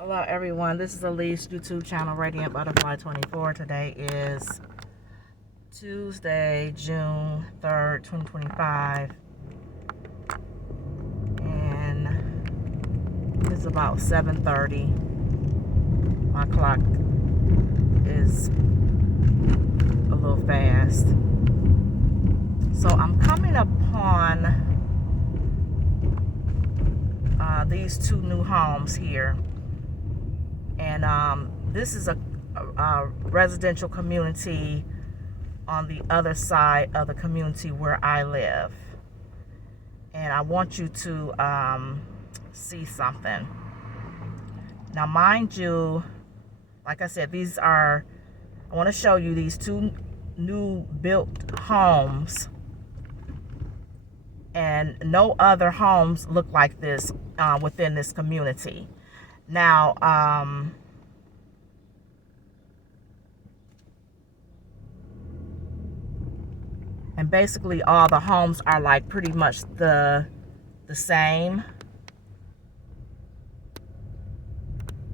Hello everyone, this is Elise YouTube channel Radiant Butterfly 24. Today is Tuesday, June 3rd, 2025, and it's about 7:30. My clock is a little fast. So I'm coming upon these two new homes here. And this is a residential community on the other side of the community where I live. And I want you to see something. Now, mind you, like I said, I want to show you these two new built homes. And no other homes look like this within this community. Now, and basically all the homes are like pretty much the same.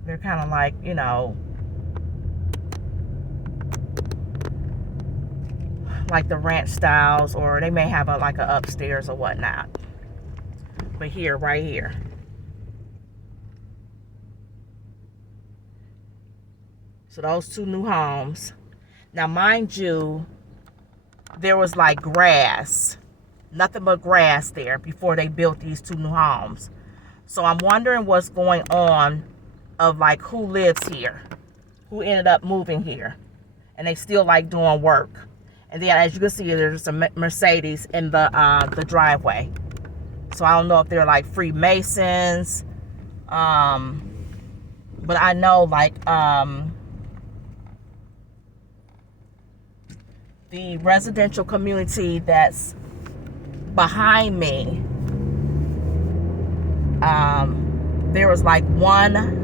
They're kind of like, you know, like the ranch styles, or they may have like a upstairs or whatnot. But here, right here. So those two new homes. Now, mind you, there was like grass, nothing but grass there before they built these two new homes. So I'm wondering what's going on of like who lives here, who ended up moving here, and they still like doing work. And then as you can see, there's a Mercedes in the driveway. So I don't know if they're like Freemasons, but I know like the residential community that's behind me, there was like one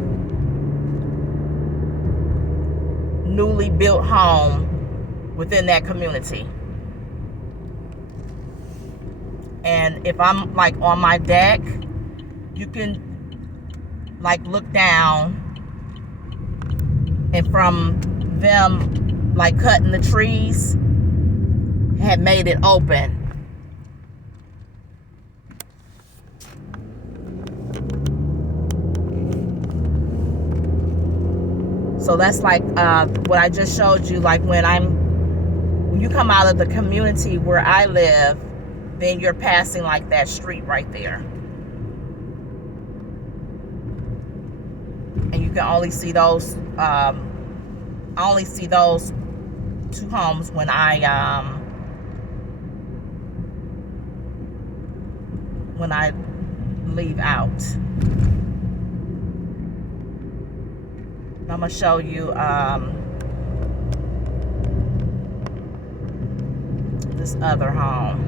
newly built home within that community. And if I'm like on my deck, you can like look down, and from them like cutting the trees had made it open. So that's like what I just showed you, like when you come out of the community where I live, then you're passing like that street right there. And you can only see those two homes when I leave out. I'm gonna show you this other home.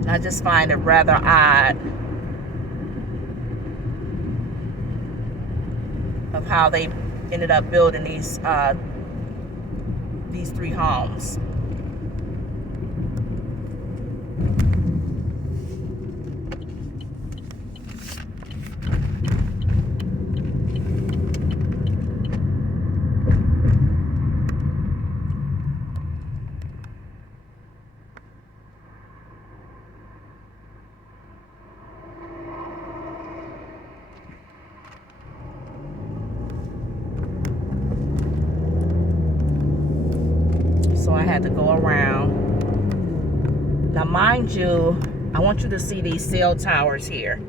And I just find it rather odd of how they ended up building these three homes. So I had to go around. Now, mind you, I want you to see these cell towers here.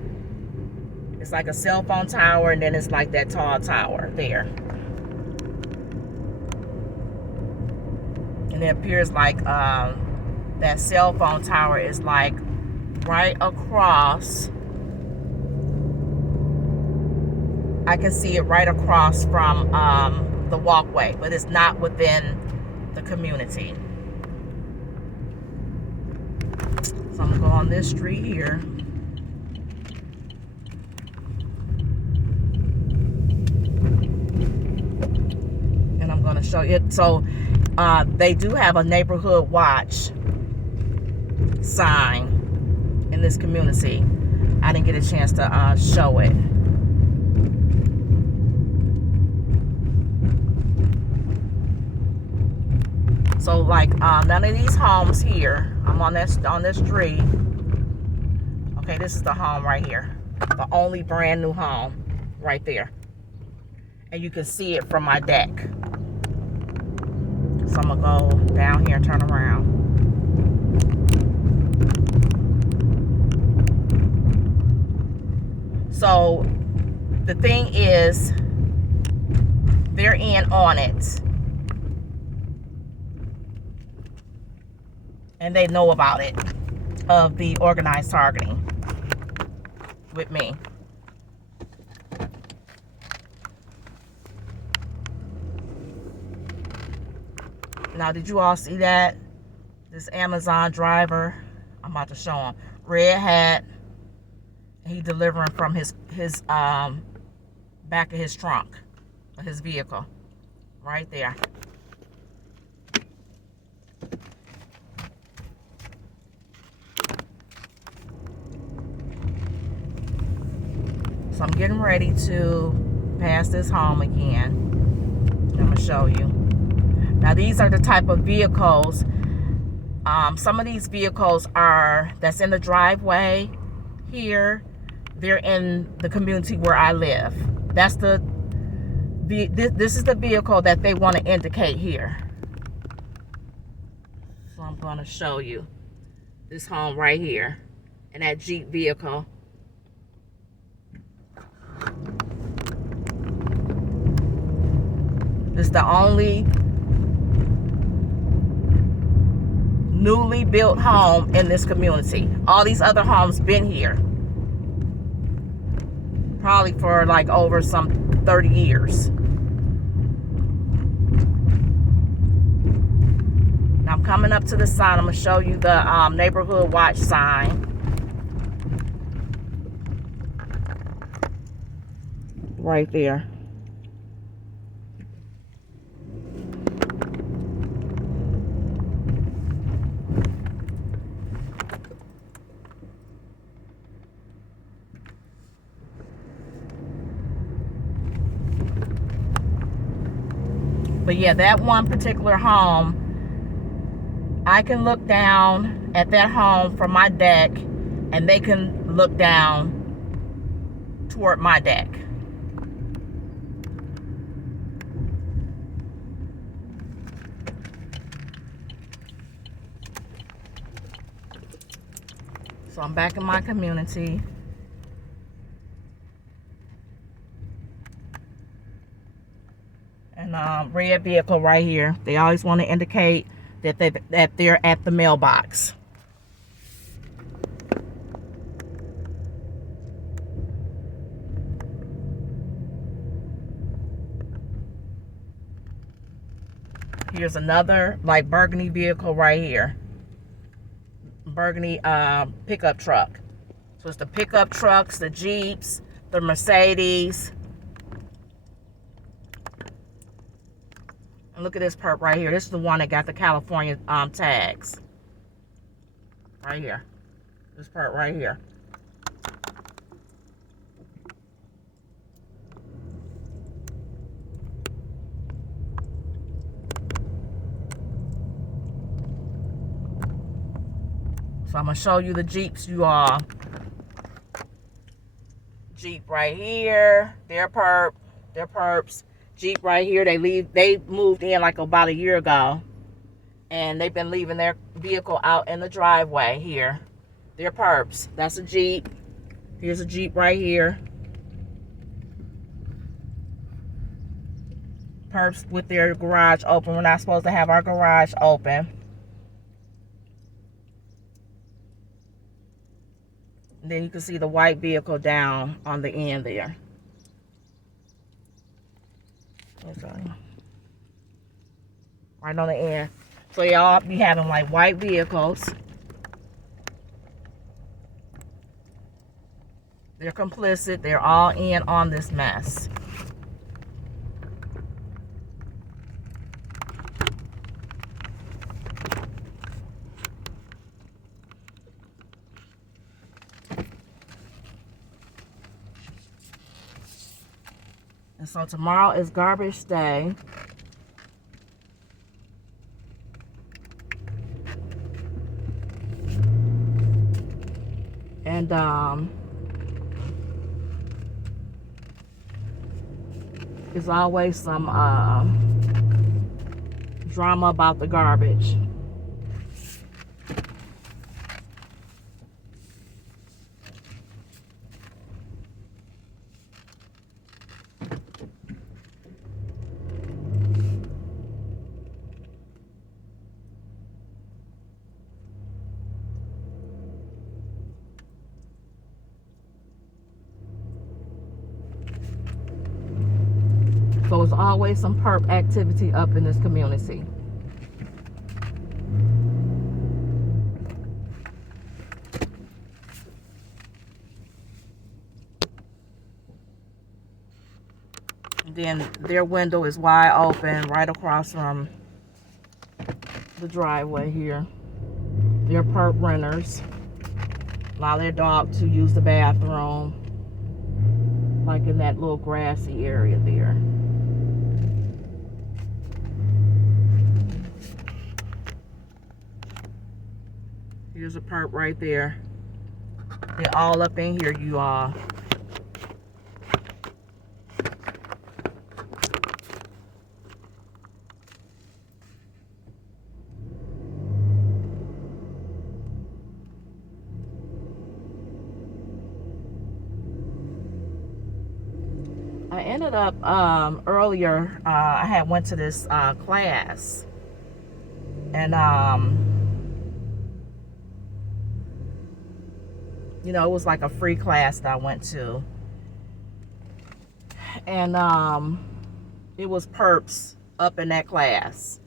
It's like a cell phone tower, and then it's like that tall tower there. And it appears like that cell phone tower is like right across. I can see it right across from the walkway, but it's not within the community. So I'm gonna go on this street here. And I'm gonna show you. So they do have a neighborhood watch sign in this community. I didn't get a chance to show it. So like none of these homes here. I'm on this street. Okay, this is the home right here. The only brand new home right there. And you can see it from my deck. So I'm gonna go down here and turn around. So the thing is, they're in on it. And they know about it, of the organized targeting with me. Now, did you all see that? This Amazon driver, I'm about to show him. Red hat. He delivering from his back of his trunk of his vehicle. Right there. So I'm getting ready to pass this home again. I'm going to show you. Now these are the type of vehicles. Some of these vehicles that's in the driveway here. They're in the community where I live. This is the vehicle that they want to indicate here. So I'm going to show you this home right here and that Jeep vehicle. This is the only newly built home in this community. All these other homes been here. Probably for like over some 30 years. Now I'm coming up to the sign. I'm going to show you the neighborhood watch sign. Right there. But yeah, that one particular home, I can look down at that home from my deck, and they can look down toward my deck. So I'm back in my community. And red vehicle right here. They always want to indicate that they're at the mailbox. Here's another like burgundy vehicle right here. Burgundy pickup truck. So it's the pickup trucks, the Jeeps, the Mercedes. And look at this perp right here. This is the one that got the California tags. Right here. This perp right here. So I'm going to show you the Jeeps, you all. Jeep right here. They're Perps. Jeep right here. They moved in like about a year ago. And they've been leaving their vehicle out in the driveway here. They're Perps. That's a Jeep. Here's a Jeep right here. Perps with their garage open. We're not supposed to have our garage open. And then you can see the white vehicle down on the end there. Okay. Right on the end. So y'all be having like white vehicles. They're complicit. They're all in on this mess. So tomorrow is garbage day. And there's always some drama about the garbage. So it's always some perp activity up in this community. Then their window is wide open right across from the driveway here. They're perp renters. Allow their dog to use the bathroom, like in that little grassy area there. Here's a perp right there. They're all up in here, you all. I ended up earlier, I had went to this class, and you know, it was like a free class that I went to, and it was perps up in that class,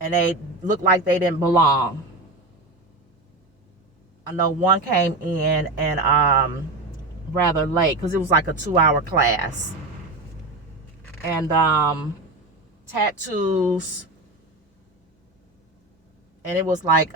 and they looked like they didn't belong. I know one came in and rather late because it was like a 2-hour class, and tattoos, and it was like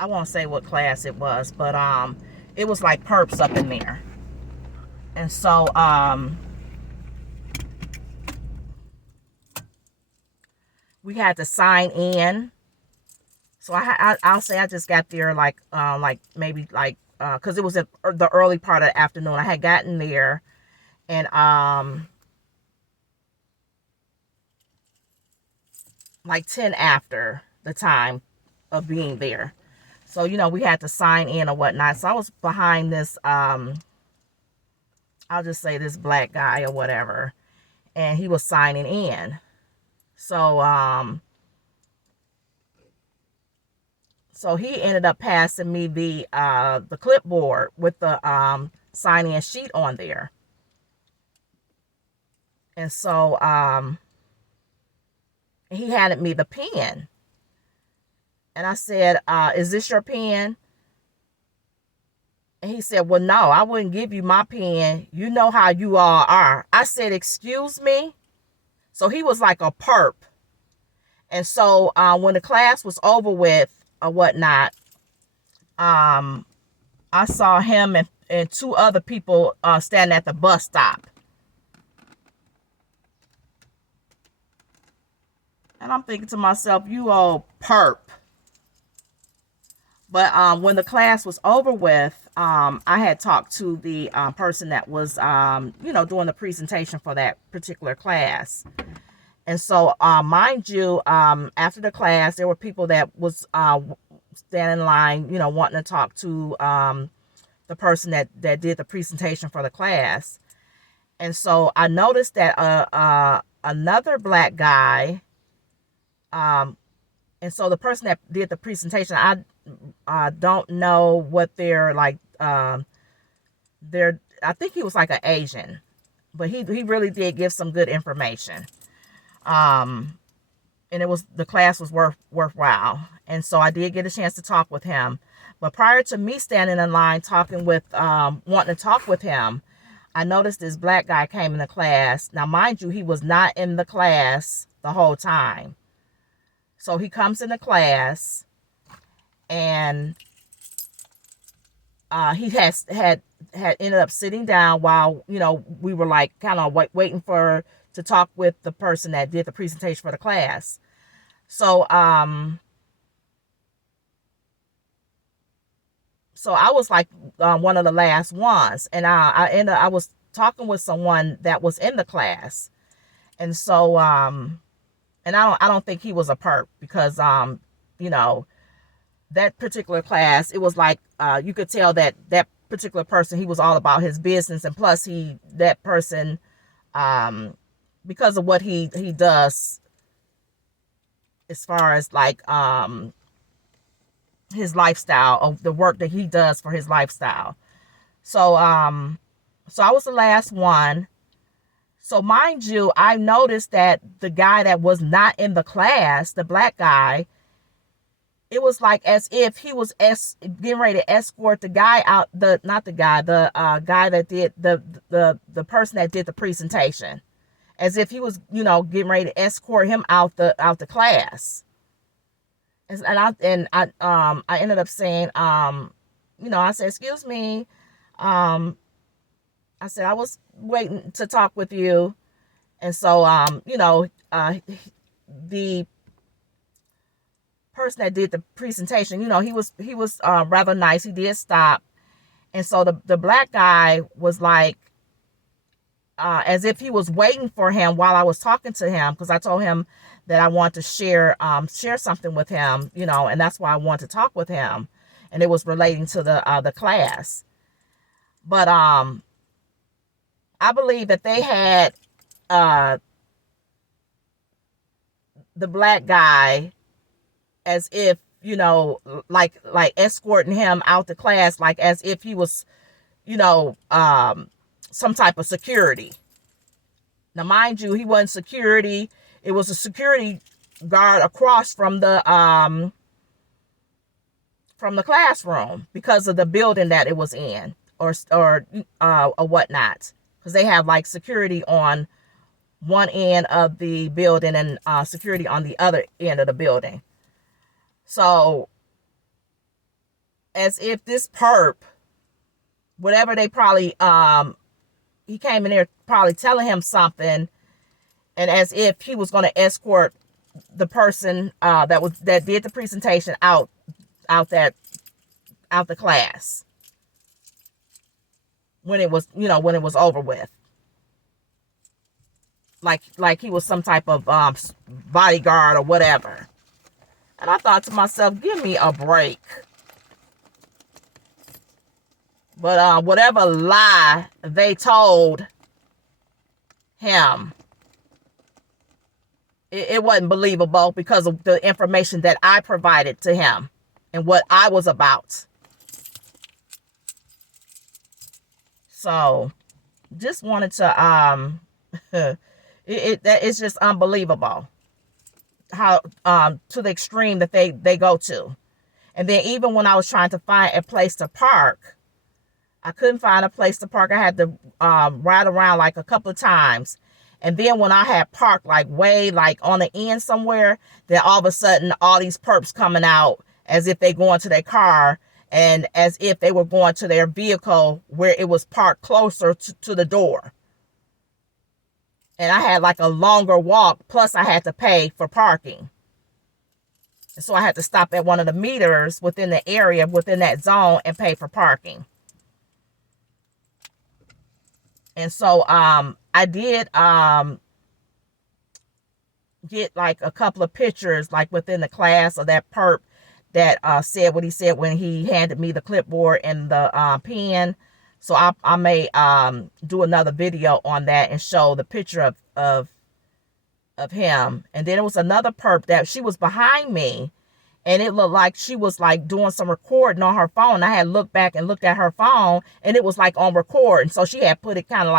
I won't say what class it was, but it was like perps up in there. And so we had to sign in. So I'll say I just got there like maybe like because it was at the early part of the afternoon. I had gotten there, and like 10 after the time of being there. So, you know, we had to sign in or whatnot. So I was behind this, I'll just say this black guy or whatever. And he was signing in. So, so he ended up passing me the clipboard with the sign-in sheet on there. And so he handed me the pen. And I said, is this your pen? And he said, well, no, I wouldn't give you my pen. You know how you all are. I said, excuse me? So he was like a perp. And so when the class was over with or whatnot, I saw him and 2 other people standing at the bus stop. And I'm thinking to myself, you old perp. But when the class was over with, I had talked to the person that was, you know, doing the presentation for that particular class. And so, mind you, after the class, there were people that was standing in line, you know, wanting to talk to the person that did the presentation for the class. And so I noticed that another black guy, and so the person that did the presentation, I don't know what they're like. I think he was like an Asian, but he really did give some good information. And the class was worthwhile. And so I did get a chance to talk with him. But prior to me standing in line talking with, wanting to talk with him, I noticed this black guy came in the class. Now, mind you, he was not in the class the whole time. So he comes in the class, and he had ended up sitting down while, we were like kind of waiting to talk with the person that did the presentation for the class. So I was like one of the last ones, and I was talking with someone that was in the class, and so and I don't think he was a perp, because that particular class, it was like you could tell that particular person, he was all about his business, and plus that person, because of what he does as far as like his lifestyle, of the work that he does for his lifestyle. So so I was the last one. So mind you, I noticed that the guy that was not in the class, the black guy, it was like as if he was getting ready to escort the guy out, the guy that did the person that did the presentation, as if he was, getting ready to escort him out the class. And I ended up saying, I said, "Excuse me," I said, "I was waiting to talk with you." And so the person that did the presentation, he was rather nice. He did stop. And so the black guy was like, as if he was waiting for him while I was talking to him, because I told him that I want to share something with him, and that's why I wanted to talk with him, and it was relating to the class. But I believe that they had the black guy as if, like escorting him out the class, like as if he was, some type of security. Now, mind you, he wasn't security. It was a security guard across from the classroom, because of the building that it was in, or whatnot, because they have like security on one end of the building and security on the other end of the building. So as if this perp, whatever, they probably he came in there probably telling him something, and as if he was going to escort the person that did the presentation out the class when it was over with, like he was some type of bodyguard or whatever. And I thought to myself, give me a break. But whatever lie they told him, it wasn't believable, because of the information that I provided to him and what I was about. So just wanted to it's just unbelievable how to the extreme that they go to. And then even when I was trying to find a place to park, I couldn't find a place to park. I had to ride around like a couple of times. And then when I had parked like way like on the end somewhere, then all of a sudden all these perps coming out as if they going to their car, and as if they were going to their vehicle where it was parked closer to the door. And I had like a longer walk, plus I had to pay for parking. And so I had to stop at one of the meters within the area, within that zone, and pay for parking. And so I did get like a couple of pictures like within the class of that perp that said what he said when he handed me the clipboard and the pen. So I may do another video on that and show the picture of him. And then it was another perp that she was behind me, and it looked like she was like doing some recording on her phone. I had looked back and looked at her phone, and it was like on record. And so she had put it kind of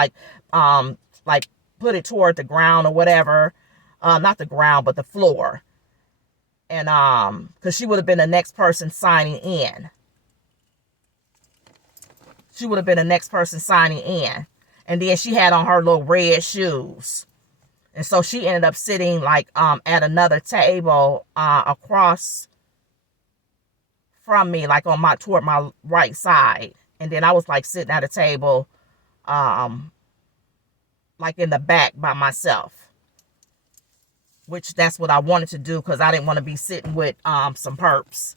like put it toward the ground or whatever. Not the ground, but the floor. And because she would have been the next person signing in. She would have been the next person signing in. And then she had on her little red shoes. And so she ended up sitting like at another table across from me, like on my toward my right side. And then I was like sitting at a table like in the back by myself. Which that's what I wanted to do because I didn't want to be sitting with some perps.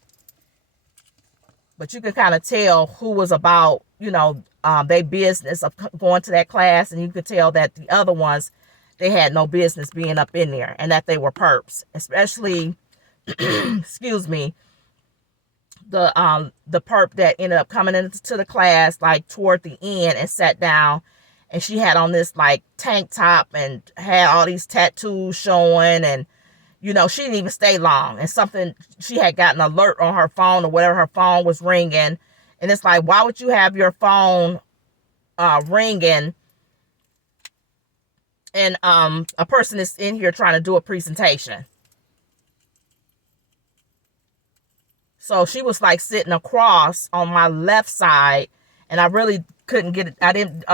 But you could kind of tell who was about, you know, their business of going to that class. And you could tell that the other ones, they had no business being up in there and that they were perps. Especially, excuse me, the perp that ended up coming into the class like toward the end and sat down. And she had on this like tank top and had all these tattoos showing. And, you know, she didn't even stay long. And something, she had gotten an alert on her phone or whatever, her phone was ringing. And it's like, why would you have your phone ringing? And a person is in here trying to do a presentation. So she was like sitting across on my left side. And I really couldn't get it. I didn't,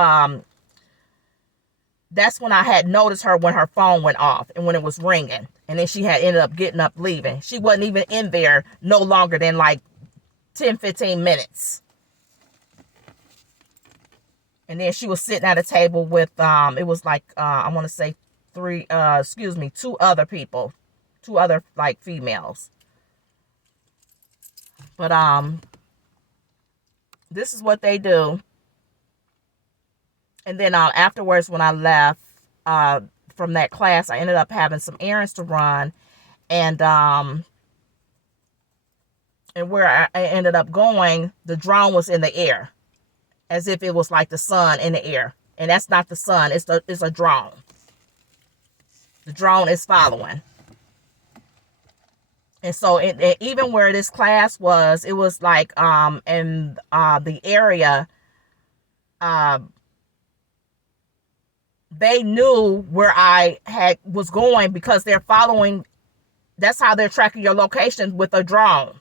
that's when I had noticed her when her phone went off and when it was ringing. And then she had ended up getting up, leaving. She wasn't even in there no longer than like 10, 15 minutes. And then she was sitting at a table with, it was like, I want to say two other people, two other like females. But, this is what they do. And then afterwards, when I left from that class, I ended up having some errands to run. And where I ended up going, the drone was in the air. As if it was like the sun in the air. And that's not the sun. It's a drone. The drone is following. And so even where this class was, it was like in the area, they knew where I was going because they're following. That's how they're tracking your location with a drone.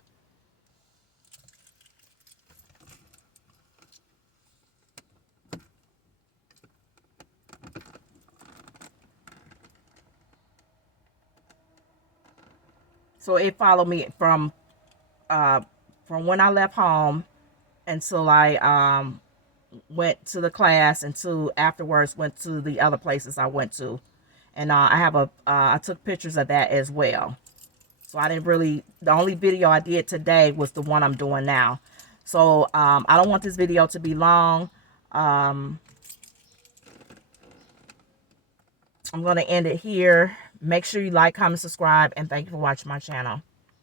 So it followed me from when I left home until I went to the class, until afterwards went to the other places I went to. And I took pictures of that as well. So I didn't really, the only video I did today was the one I'm doing now. So I don't want this video to be long. I'm going to end it here. Make sure you like, comment, subscribe, and thank you for watching my channel.